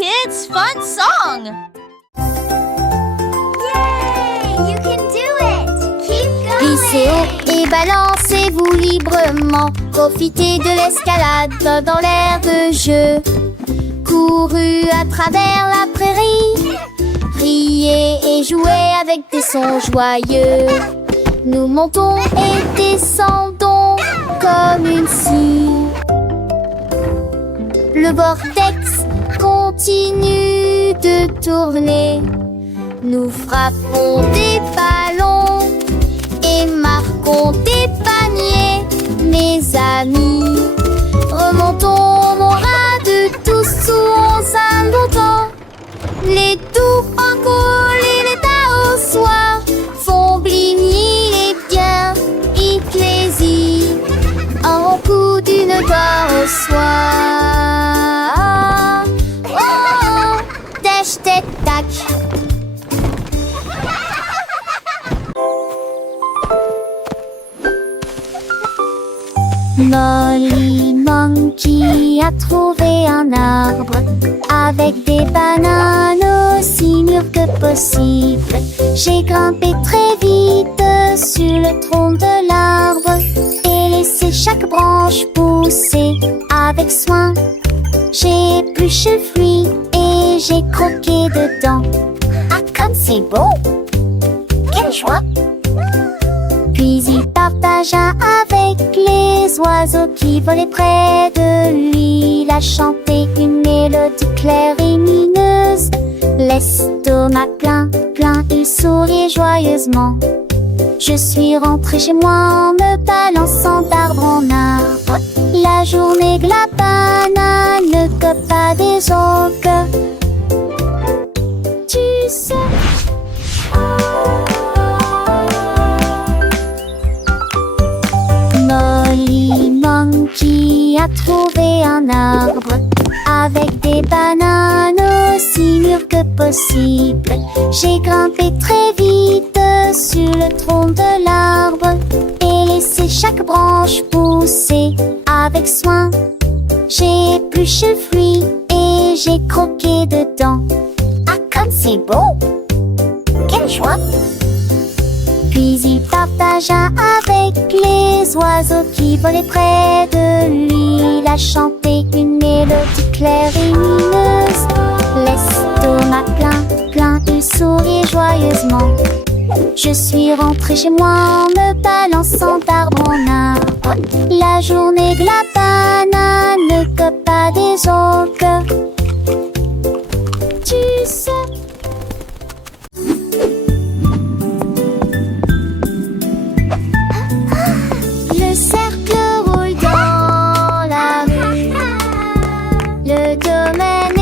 kids' fun song! Yay! You can do it! Keep going! Glissez haut et balancez-vous librement. Profitez de l'escalade dans l'air de jeu. Courez à travers la prairie. Riez et jouez avec des sons joyeux. Nous montons et descendons comme une scie. Le vortex continue de tourner. Nous frappons des ballons et marquons des paniers, mes amis. Remontons mon rat de tous où on s'inventant. Les doux parcours et les tas au soir font bligner les biens et plaisir. Un coup d'une gloire au soir. Oh, oh, tèche, tête, tac. Molly Monkey a trouvé un arbre avec des bananes aussi mûres que possible. J'ai grimpé très vite sur le tronc de l'arbre et laissé chaque branche pousser avec soin. J'ai épluché le fruit et j'ai croqué dedans. Ah, comme c'est beau! Quelle joie! Puis il partagea avec les oiseaux qui volaient près de lui. Il a chanté une mélodie claire et lumineuse. L'estomac plein, il souriait joyeusement. Je suis rentrée chez moi en me balançant d'arbre en arbre. La journée que la banane ne cope pas des autres. Tu sais. Molly Monkey a trouvé un arbre avec des bananes aussi mûres que possible. J'ai grimpé très vite sur le tronc de l'arbre et laissé chaque branche pousser avec soin. J'ai épluché le fruit et j'ai croqué dedans. Ah, comme c'est beau! Quelle joie! Puis il partagea avec les oiseaux qui volaient près de lui. Il a chanté une mélodie claire et lumineuse. L'estomac plein, il souriait joyeusement. Je suis rentrée chez moi en me balançant d'arbre en arbre. La journée que la banane ne cope pas des autres. Tu sais. Le cercle roule dans la rue. Le domaine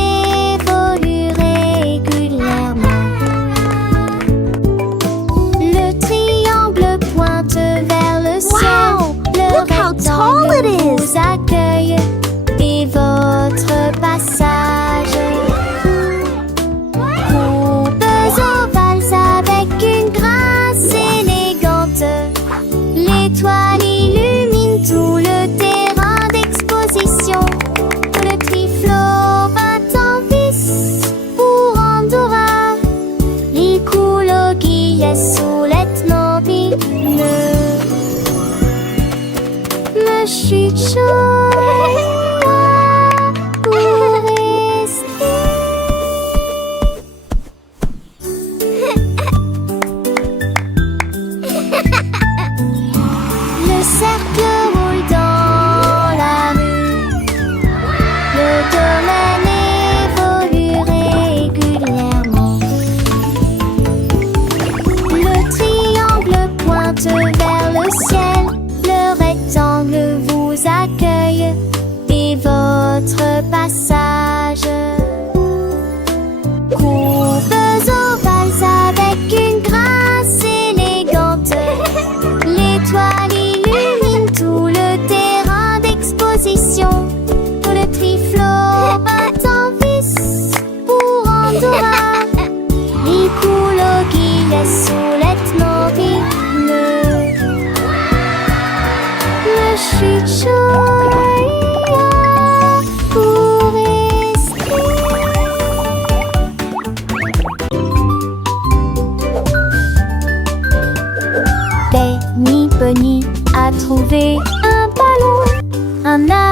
évolue régulièrement. Le triangle pointe vers le ciel. Le rectangle vous accueille dès votre passage. Courbes ovales avec une grâce élégante. L'étoile illumine tout le terrain d'exposition. Le triflot bat en vis pour Andorra. Il coule au guillet sous l'ethmobile. Le chuchote pour rester. Le cercle roule dans la rue. Le domaine évolue régulièrement. Le triangle pointe vers le ciel. Le rectangle vous accueille dès votre passage. Courbes ovales avec une grâce élégante. L'étoile illumine tout le terrain d'exposition. Le triflot bat en vis pour Andorra. Il coule au guillet sous l'ethmobile. Le chuchote pour rester.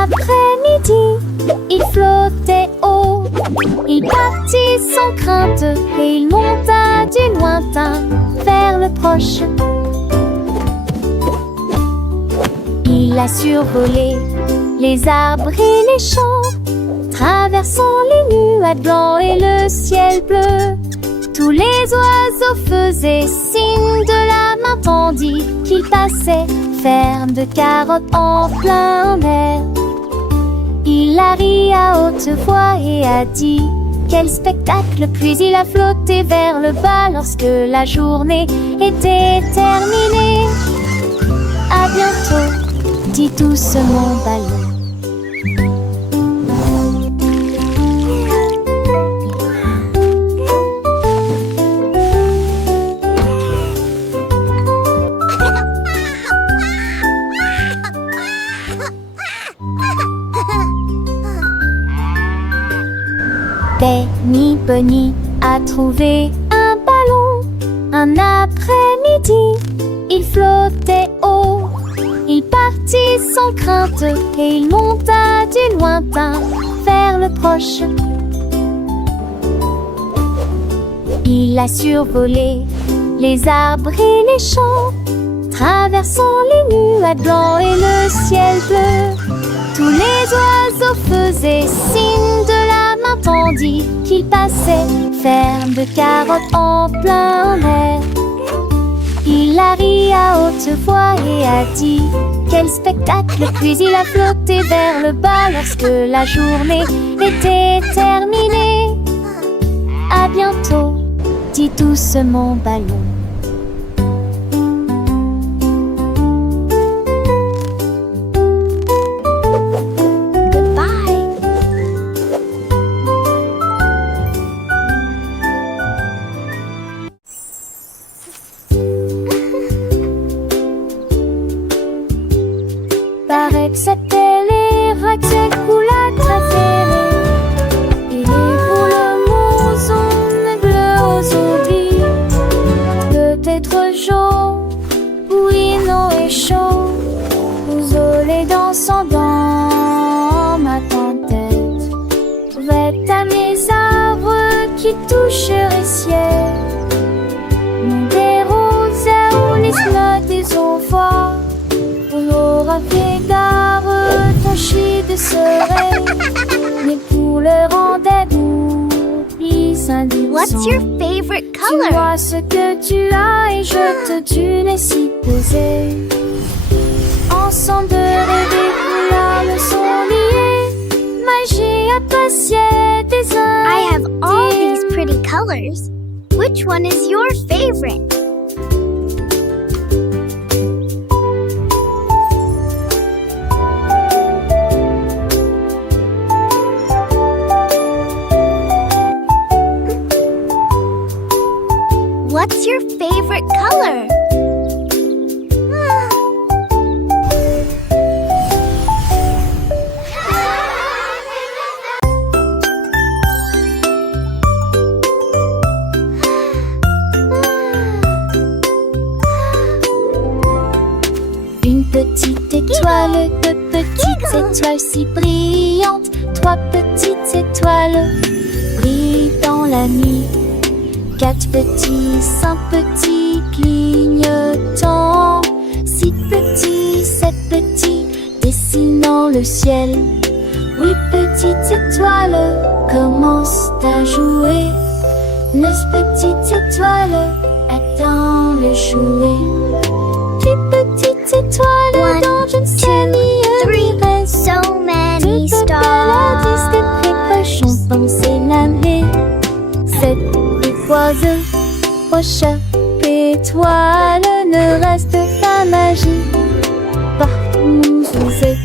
après-midi, il flottait haut. Il partit sans crainte et il monta du lointain vers le proche. Il a survolé les arbres et les champs, traversant les nuages blancs et le ciel bleu. Tous les oiseaux faisaient signe de la main tandis qu'il passait, ferme de carottes en plein air. Il a ri à haute voix et a dit quel spectacle, puis il a flotté vers le bas lorsque la journée était terminée. À bientôt, dit douce mon ballon. Benny Bunny a trouvé un ballon. Un après-midi, il flottait haut. Il partit sans crainte et il monta du lointain vers le proche. Il a survolé les arbres et les champs, traversant les nuages blancs et le ciel bleu. Tous les oiseaux faisaient signe de la main tandis qu'il passait, ferme de carottes en plein air. Il a ri à haute voix et a dit quel spectacle, puis il a flotté vers le bas lorsque la journée était terminée. À bientôt, dit douce mon ballon. Paraît que c'était les racks ou la préférée. Et les boules moussons bleues aux zombies. Peut-être jaune, oui, non et chaud. Isolé dansant dans ma tête. Vête à mes arbres qui toucheraient ciel. Des roses ou les slots des envois. On aura fait gare, ton chie de serait. Mais pour le rendre d'oubli, indifférent. What's your favorite Tu color? vois ce que tu as et je te tue si posé. Ensemble de rêver, couleurs me sont liées. Magie appréciée des uns. I have all these pretty colors. Which one is your favorite? What's your favorite color? Une petite étoile, deux petites étoiles si brillantes. Trois petites étoiles brillent dans la nuit. Quatre petits, cinq petits clignotants. Six petits, sept petits dessinant le ciel. Huit petites étoiles commencent à jouer. Neuf petites étoiles attendent le jouet. Dix petites étoiles One, dans une two, ciel reste. So many Toutes paladis stars. des précochons danser l'année. Sept étoiles, prochaine étoile, ne reste pas magie. Partout où vous êtes.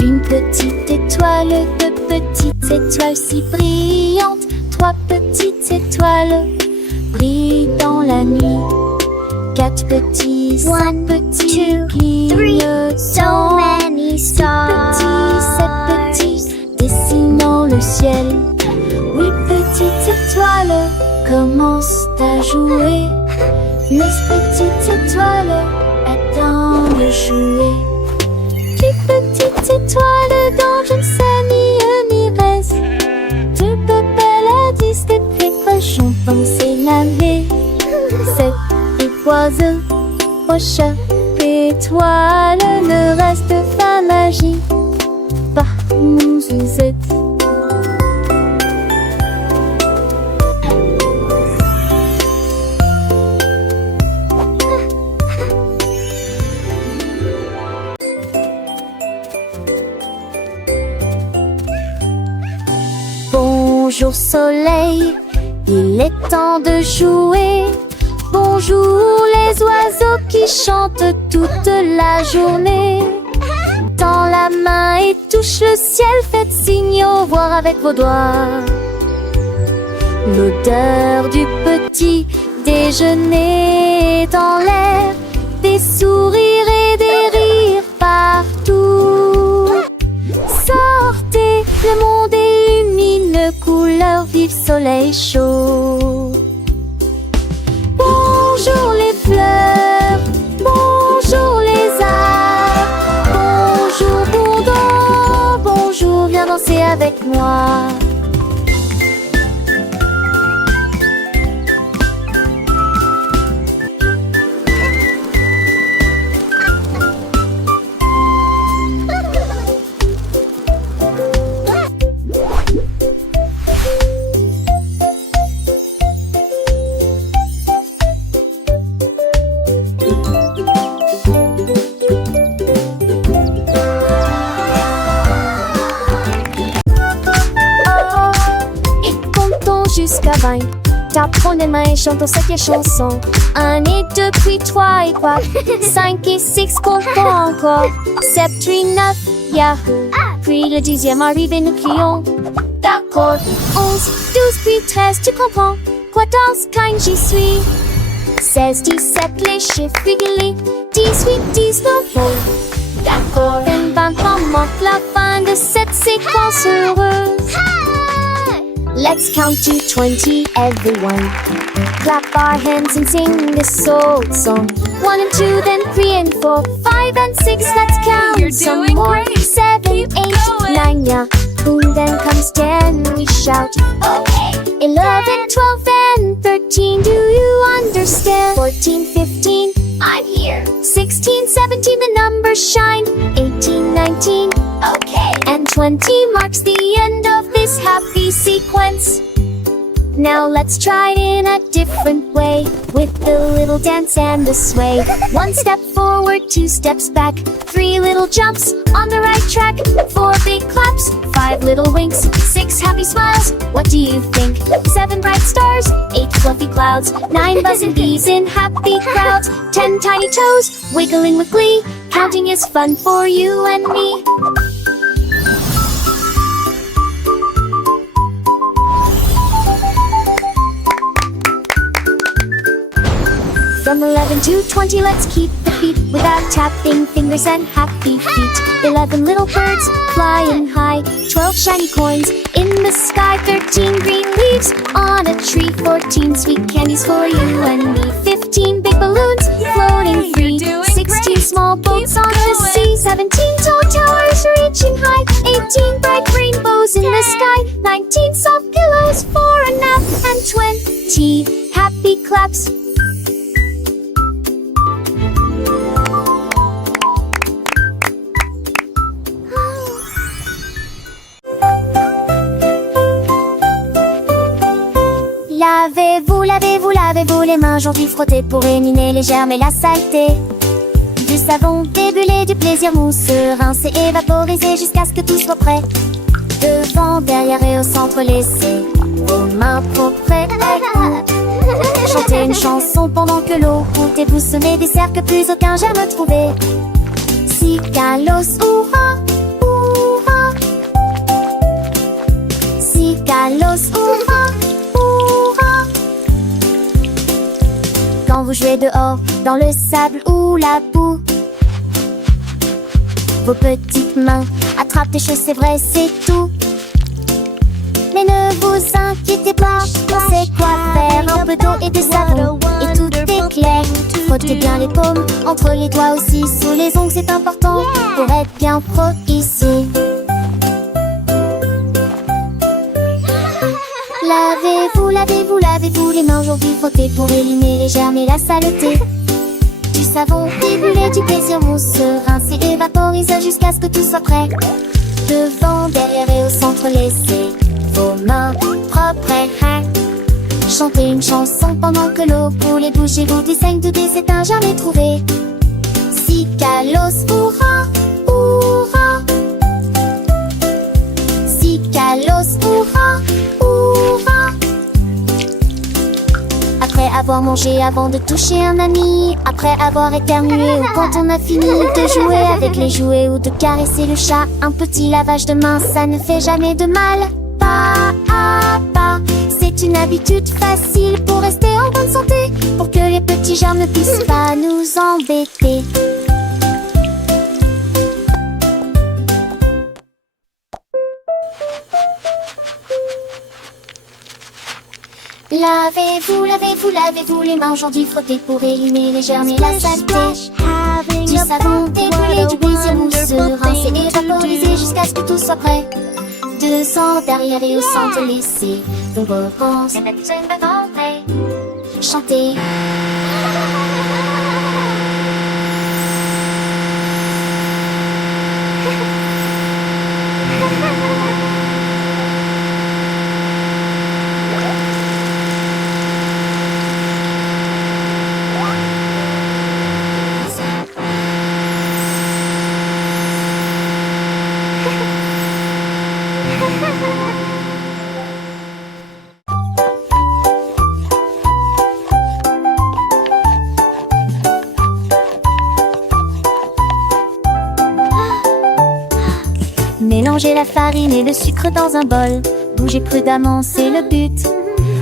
Une petite étoile, deux petites étoiles si brillantes. Trois petites étoiles brillent dans la nuit. Quatre petits, One, two, three, so many stars. Petit, dessinant le ciel. Oui, petite étoile, commence à jouer. Mais petite étoile, attends de jouer. Tu petite étoile dont je ne sais ni reste. Tu peux belle à 10 des précautions, penser naver. Cette oiseau au chat étoile ne reste pas magie. Par mon Suzette. Bonjour soleil, il est temps de jouer. Bonjour les oiseaux qui chantent toute la journée. Tends la main et touche le ciel, faites signe au revoir avec vos doigts. L'odeur du petit déjeuner est dans l'air, des sourires et des rires partout. Sortez, le monde est une couleur vive, soleil chaud. Bonjour les fleurs, bonjour les arbres, bonjour bourdon, bonjour, viens danser avec moi. Jusqu'à 20, t'apprends les mains et chantons cette chanson. 1 et 2, puis 3 et 4, 5 et 6, comptons encore. 7, 8, 9, Yahoo. Puis le 10e arrive et nous crions. D'accord. 11, 12, puis 13, tu comprends. 14, 15, j'y suis. 16, 17, les chiffres réguliers. 18, 19, oh. D'accord. 20, manque la fin de cette séquence heureuse. Let's count to 20, everyone. Clap our hands and sing this old song. 1 and 2, then 3 and 4, 5 and 6, let's count You're some doing more. great. 7, Keep 8, going. 9, yeah. Boom, then comes 10, we shout. Okay. 11, 12, and 13, do you understand? 14, 15, I'm here. 16, 17, the numbers shine. 18, 19, okay. And 20 marks the end of this happy sequence. Now let's try it in a different way, with the little dance and the sway. 1 step forward, 2 steps back, 3 little jumps on the right track, 4 big claps, 5 little winks, 6 happy smiles, what do you think? 7 bright stars, 8 fluffy clouds, 9 buzzing bees in happy crowds, 10 tiny toes, wiggling with glee. Counting is fun for you and me. From 11 to 20, let's keep the beat without tapping fingers and happy feet. 11 little birds flying high, 12 shiny coins in the sky, 13 green leaves on a tree, 14 sweet candies for you and me, 15 big balloons floating free, 16 small boats on the sea, 17 tall towers reaching high, 18 bright rainbows in the sky, 19 soft pillows for a nap, and 20 happy claps. Lavez-vous les mains, aujourd'hui frottez pour éliminer les germes et la saleté. Du savon débulé, du plaisir mousseux, rincé et vaporisé jusqu'à ce que tout soit prêt. Devant, derrière et au centre, laissez vos mains propres. Chantez une chanson pendant que l'eau coule et vous semez des cercles que plus aucun germe trouvé. Si Kalos, hurrah, hurrah. Si Kalos, hurrah, hurrah. Quand vous jouez dehors, dans le sable ou la boue. Vos petites mains attrapent des choses, c'est vrai, c'est tout. Mais ne vous inquiétez pas, on sait quoi faire. Un peu d'eau et de savon, et tout est clair. Frottez bien les paumes, entre les doigts aussi. Sous les ongles, c'est important pour être bien pro ici. Lavez-vous, lavez-vous, lavez-vous les mains aujourd'hui. Frottez pour éliminer les germes et la saleté. Du savon ébullition, du plaisir mousse, rincer, évaporiser jusqu'à ce que tout soit prêt. Devant, derrière et au centre, laissez vos mains propres et chantez une chanson pendant que l'eau coule et bougez-vous du saigne de dé, c'est un jamais trouvé. Si Kalos, hurrah, hurrah. Si Kalos, hurrah, hurrah. Après avoir mangé, avant de toucher un ami, après avoir éternué ou quand on a fini de jouer avec les jouets ou de caresser le chat, un petit lavage de main, ça ne fait jamais de mal. Pas à pas, c'est une habitude facile pour rester en bonne santé, pour que les petits germes ne puissent pas nous embêter. Lavez-vous, lavez-vous, lavez-vous les mains aujourd'hui, frottez pour éliminer les germes et la saleté. Du savon découlé, du plaisir mousseux, rincer et vaporiser jusqu'à ce que tout soit prêt. Devant, derrière et au centre, laissez vos réponses chanter. Mélangez la farine et le sucre dans un bol. Bougez prudemment, c'est le but.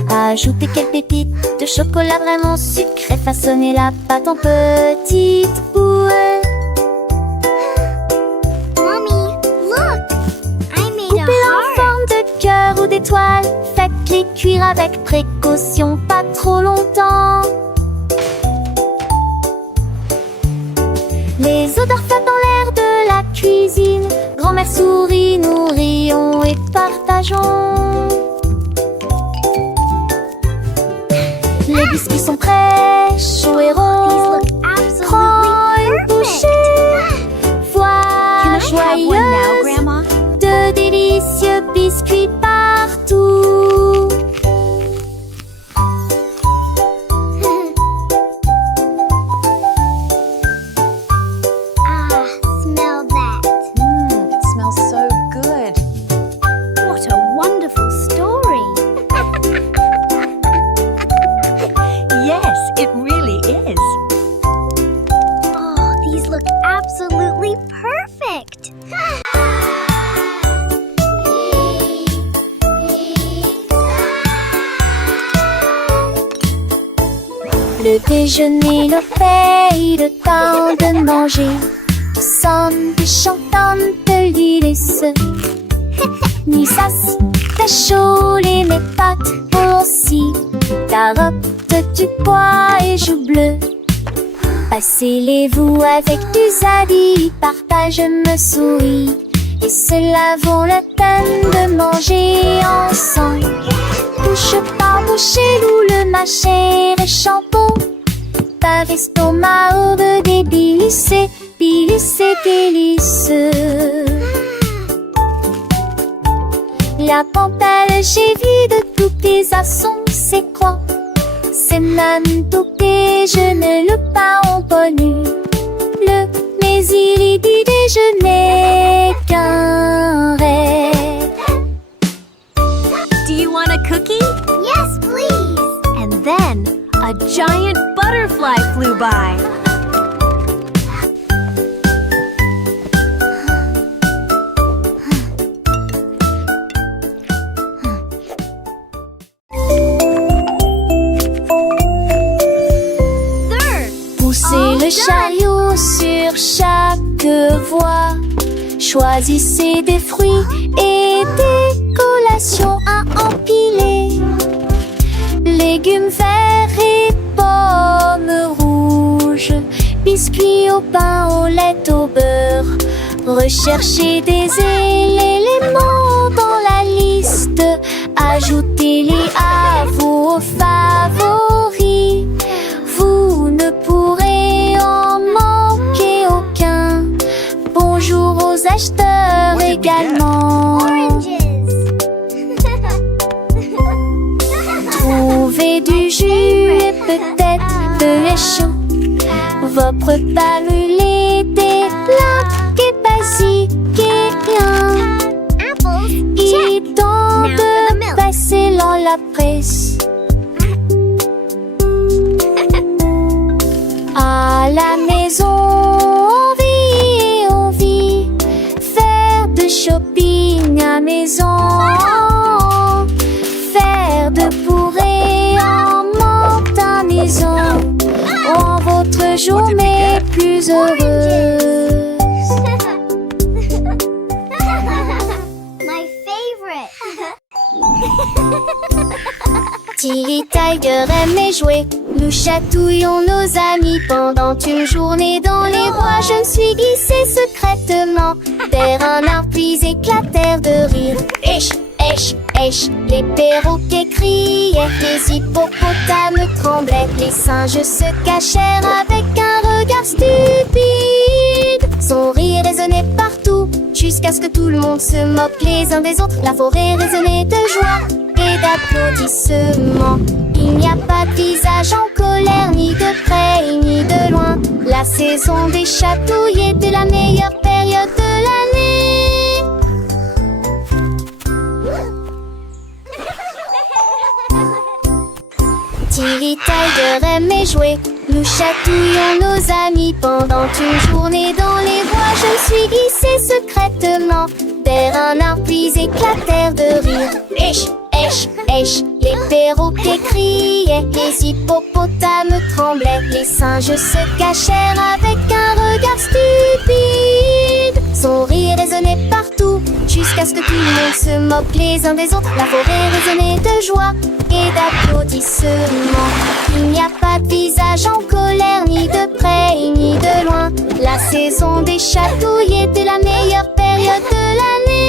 Ajoutez quelques pépites de chocolat vraiment sucré. Façonnez la pâte en petites boules. Mommy, look! I made a Coupez-la en heart. forme de cœur ou d'étoile. Faites-les cuire avec précaution, pas trop longtemps. Les odeurs flottent dans l'air de la cuisine. Grand-mère sourit, nous rions et partageons. Les biscuits sont prêts, chauds et These ronds. look Prends absolutely une bouchée. perfect. Voilà Can I have one now, joyeuse Grandma? de délicieux biscuits partout. Smell that. It smells so good. What a wonderful story. Yes, it really is. Oh, these look absolutely perfect. Le déjeuner, le paye, le temps de manger. Nous sommes des chantantes de l'Illis. Nissas, ta chaulée, mes pâtes aussi. Carottes, du pois et joues bleues. Passez-les-vous avec du zadi, partage me sourit. Et cela vaut la peine de manger ensemble. Bouche par bouche, loup le mâcher et shampoo. Par estomac, aube des bilis et délices. La pantalette, j'ai vu de tous tes assons, c'est quoi? C'est même tout déjeuner, le pain en connu. Mais il dit déjeuner qu'un rêve. Do you want a cookie? Yes, please. And then a giant butterfly flew by. debout sur chaque voie. Choisissez des fruits et des collations à empiler. Légumes verts et pommes rouges, biscuits au pain, au lait, au beurre. Recherchez des éléments dans la liste, ajoutez-les à vos favoris. Vous ne pourrez en manquer aucun. Bonjour aux acheteurs également. Trouvez du jus et peut-être de lait chaud. Vos repas brûlés, des plats et basiques et bien. Il tente de passer dans la presse. À la maison, on vit. Faire de shopping à maison. Faire de bourrées en manque à maison. Rend votre journée plus heureuse. My favorite. Tilly Tiger aimait jouer. Nous chatouillons nos amis pendant une journée dans les bois. Je me suis glissée secrètement vers un arbre puis éclatèrent de rire. Esh, esh, esh, les perroquets criaient, les hippopotames tremblaient, les singes se cachèrent avec un regard stupide. Son rire résonnait partout, jusqu'à ce que tout le monde se moque les uns des autres. La forêt résonnait de joie et d'applaudissements. Il n'y a pas de visage en colère, ni de près, ni de loin. La saison des chatouilles était la meilleure période de l'année. Tilly Tiger aimait jouer. Nous chatouillons nos amis pendant une journée dans les bois. Je me suis glissée secrètement vers un arbre puis éclatèrent de rire. Esh, esh, esh, les perroquets criaient, les hippopotames tremblaient, les singes se cachèrent avec un regard stupide. Son rire résonnait partout, jusqu'à ce que tout le monde se moque les uns des autres. La forêt résonnait de joie et d'applaudissements. Il n'y a pas de visage en colère, ni de près, ni de loin. La saison des chatouilles était la meilleure période de l'année.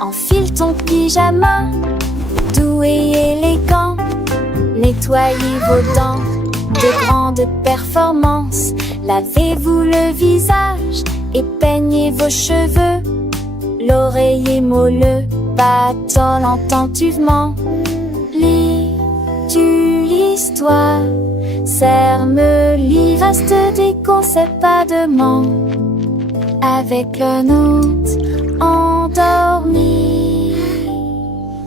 Enfile ton pyjama, doux et élégant. Nettoyez vos dents de grande performance. Lavez-vous le visage et peignez vos cheveux. L'oreiller moelleux battant attentivement. Lis-tu l'histoire? Serre-me-lit, reste des conseils pas de manque. Avec le nôtre endormi.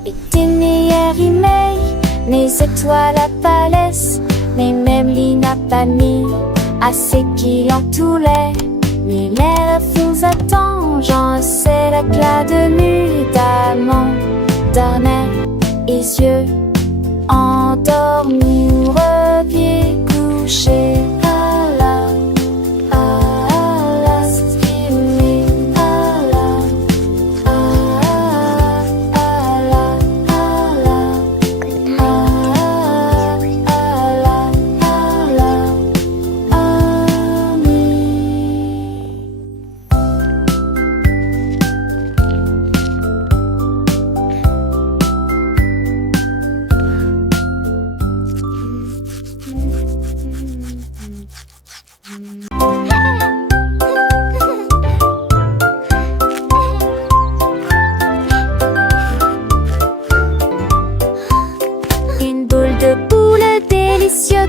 Et tes meilleurs emails, mes étoiles à palès, mais même n'a pas mis assez qui l'entouraient. Mais l'air vous attend, j'en sais l'éclat de nuit d'amant. Dormait et yeux endormis ou repieds couchés.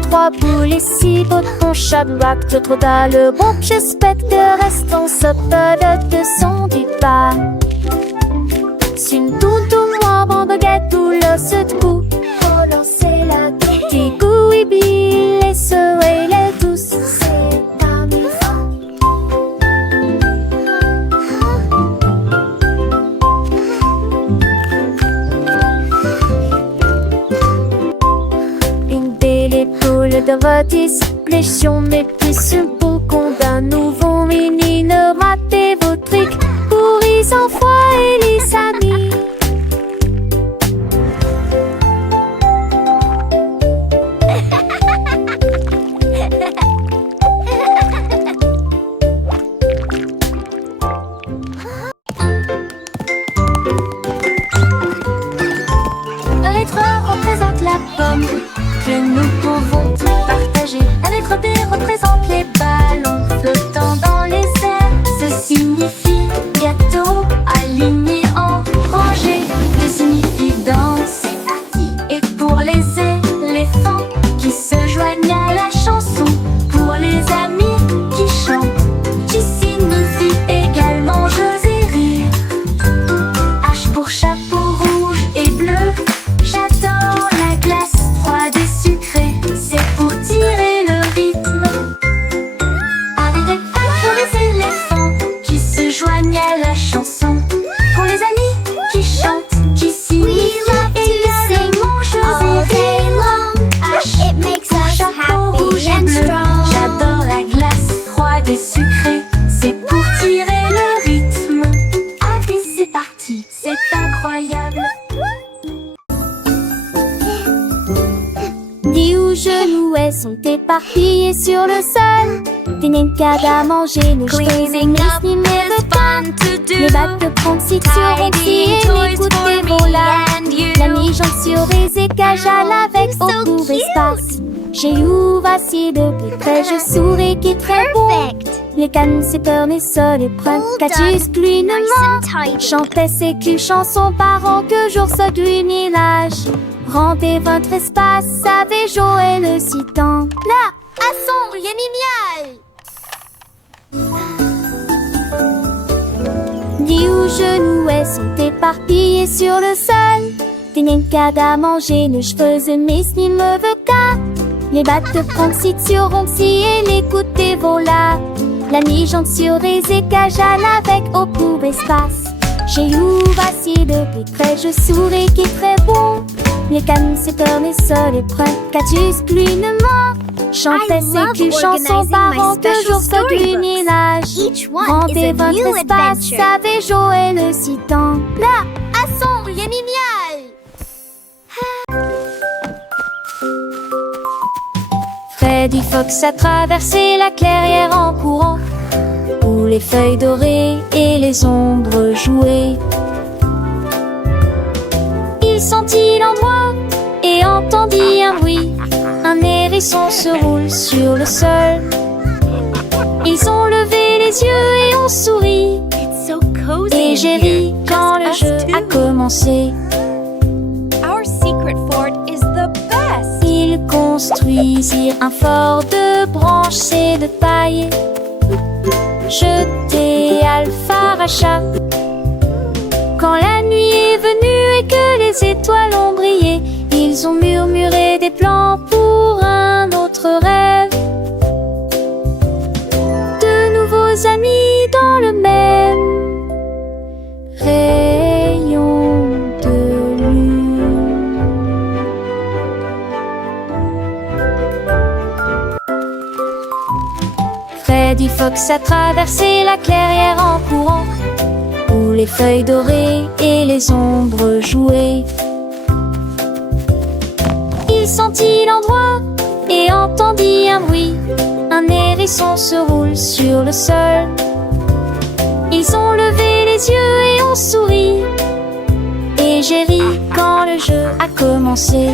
Trois boules et six boutons chaque trop dans le bon. J'espère que reste en sope de son du pas. C'est une toute moi bon baguette ou le se debout. Faut lancer la tête. Des goûts et billes et ce et les douces. C'est parmi votre expression, mais plus simple qu'on d'un nouveau mini. Ne ratez vos trucs pour les enfants et les amis. Le lettre représente la pomme que nous pouvons tous partager. La lettre B représente les ballons flottant dans les airs. Ce signifie gâteau aligné en rangée. D signifie danse. Et pour les éléphants qui se joignent à la chanson. Pour les amis qui chantent. J signifie également jeux et rire. H pour chapeau rouge et bleu. J'adore la glace froide et sucrée, c'est pour tirer le rythme. Avec pour les éléphants qui se joignent à la chanson. Pour les amis qui chantent, qui signifient également jeux et rire. H It makes pour us chapeau happy rouge et and bleu. strong. J'adore la glace froide et sucrée, c'est pour tirer le rythme. Allez, c'est parti, c'est incroyable. Dix ou genoux sont éparpillés sur le sol. Des nincades à manger, nos cheveux, Cleaning up ni is fun to do. les battes de pronciture ont Tidying et toys les coups for de me voilà. and you. La mi-jambe sur les écages à avec So au court cute. espace. J'ai eu voici de plus près, je souris qui est très bon. Perfect. Les cannes, c'est peur, mais ça les preuves. All Catus, done. plus Nice and tidy. chantait ces clés chansons parents que jour ça du village. Rendez votre espace, savez Joël le citant. Là, à son génial. Dix ou genoux sont éparpillés sur le sol. Des nincades à manger, nos cheveux mais ni me veut qu'à. Les battes de pronciture ont et les coups de voilà. La mi-jambe sur les écages à avec au court espace. J'ai eu voici de plus près, je souris qui est très bon. Les cannes, c'est peur, mais ça les prend. Catus, clunement. Chantait I ces love clés chansons organizing parents my que special jour ça du storybooks. village. Each one is Rendez a votre new espace, adventure. savez Joël le citant. Là, à son génial. Freddy Fox a traversé la clairière en courant, où les feuilles dorées et les ombres jouaient. Il sentit l'endroit et entendit un bruit. Un hérisson se roule sur le sol. Ils ont levé les yeux et ont souri. It's so cozy Et in j'ai here. ri quand le Just jeu us a two. commencé. Our secret fort is the best. Ils construisirent un fort de branches et de paille. Jeté Alpharacha. Quand la nuit est venue et que les étoiles ont brillé, ils ont murmuré des plans pour un autre rêve. De nouveaux amis dans le même rayon de lune. Freddy Fox a traversé la clairière en courant, où les feuilles dorées et les ombres jouaient. Il sentit l'endroit et entendit un bruit. Un hérisson se roule sur le sol. Ils ont levé les yeux et ont souri. Et j'ai ri quand le jeu a commencé.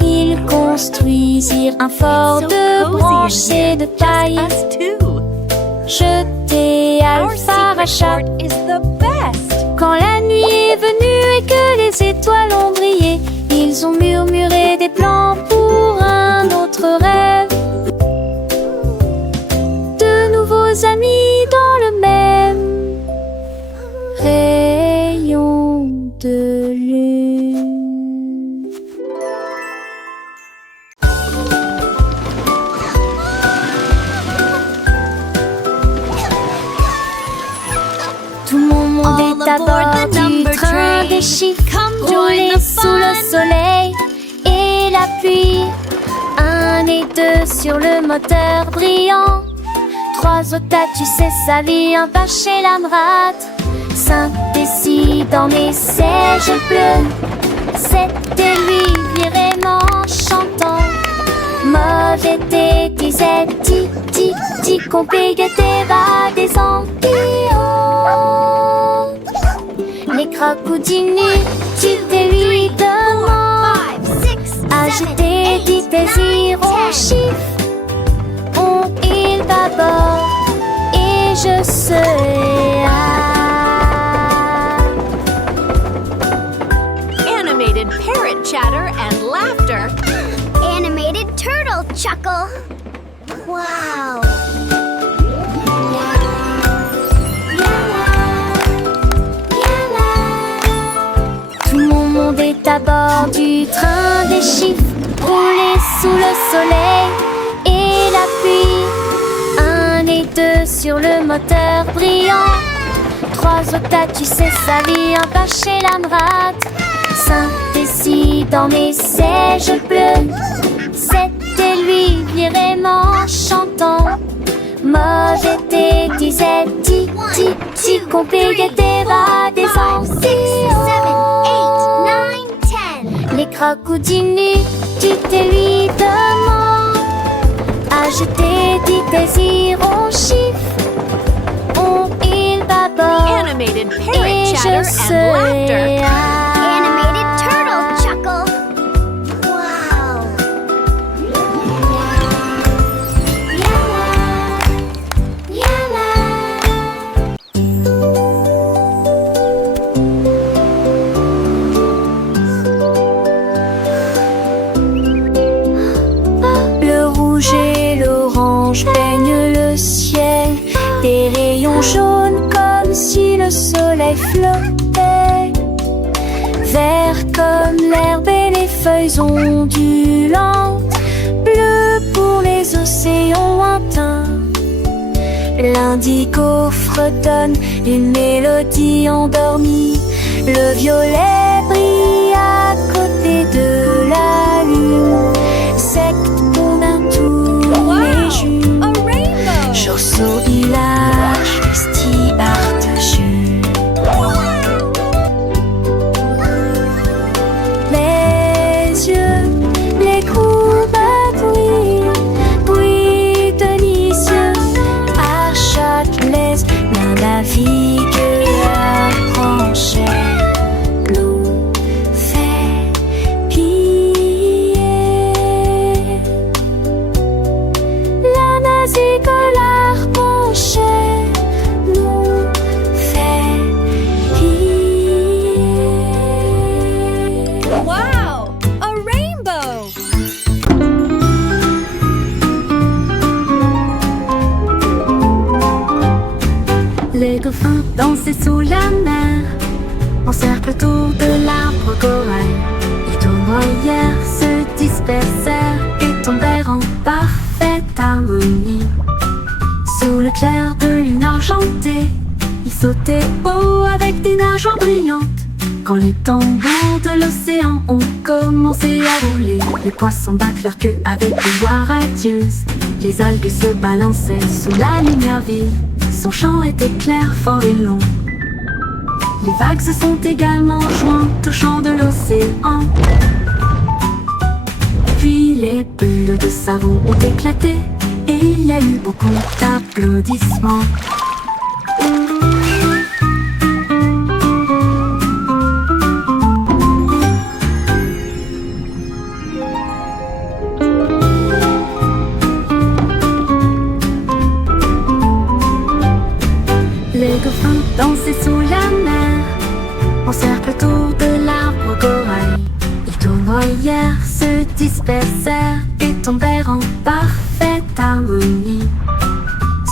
Ils construisirent un fort So de cozy in branches here. et de paille. Us too. Jeté Our secret Alpharacha. fort is the best. Quand la nuit est venue et que les étoiles ont brillé, ils ont murmuré des plans pour un autre rêve. De nouveaux amis dans le même rayon de lune. Tout mon monde All est à aboard bord the du number train train. des chiffres Come join roulés the sous le fun. soleil. deux sur le moteur brillant. Trois autres tas, tu sais, sa vie, un pas chez l'Amrat. 5 et 6 dans mes sièges bleus. 7 et lui vraiment chantant. Mauvais thé, disait ti, ti, ti, compliqué va des ampillons. Les crocodilles, tu te lui demandes. Agiter, dit désir au chiffre. On il va bord et je serai Animated parrot chatter and laughter. Animated turtle chuckle. Wow. Tout mon monde est à bord du train des chiffres, roulé sous le soleil et la pluie. 1 et 2 sur le moteur brillant. 3 autres tas, tu sais, sa vie, un pas chez l'Amrat. 5 et 6 dans mes sièges bleus. 7 et lui vraiment chantant. Mauvais thé, disait ti, ti, ti, compliqué va des ampillons. 7, 8, 9, 10. Les crocodilles, tu te lui demandes. Agiter, dit désir au chiffre. On il va bord Animated et parrot je chatter and serai laughter. Animated turtle chuckle. Wow. Le rouge et l'orange peignent le ciel. Des rayons jaunes comme si le soleil flottait. Vert comme l'herbe et les feuilles ondulantes. Bleu pour les océans lointains. L'indigo fredonne une mélodie endormie. Le violet brille à côté de la lune. Secte qu'on a tous les jumes. A rainbow. Chausseau village, sti Artejus. Les yeux, les courbes bruit délicieux. À Châtelet, l'un navigue la branchée. L'eau fait piller. La nazique l'arpenchée nous fait piller. Wow! A rainbow! Les dauphins dansaient sous la mer, en cercle autour de l'arbre corail. Les tournoyères se dispersèrent et tombèrent en parfaite harmonie. Sous le clair de lune argentée, ils sautaient haut avec des nageoires brillantes. Quand les tambours de l'océan ont commencé à rouler, les poissons battent leur queue avec une voix radieuse. Les algues se balançaient sous la lumière vive. Son chant était clair, fort et long. Les vagues se sont également jointes au chant de l'océan. Puis les bulles de savon ont éclaté et il y a eu beaucoup d'applaudissements. Les dauphins dansaient sous la mer, en cercle autour de l'arbre corail. Les tournoyères se dispersèrent et tombèrent en parfaite harmonie.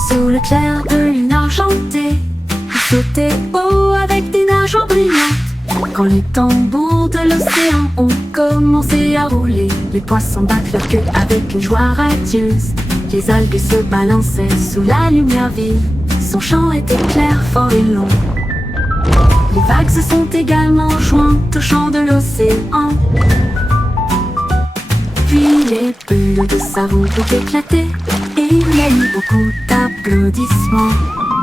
Sous le clair de lune argentée, ils sautaient haut avec des nageoires brillantes. Quand les tambours de l'océan ont commencé à rouler, les poissons battent leur queue avec une joie radieuse. Les algues se balançaient sous la lumière vive. Son chant était clair, fort et long. Les vagues se sont également jointes au chant de l'océan. Puis les bulles de savon ont éclaté et il y a eu beaucoup d'applaudissements.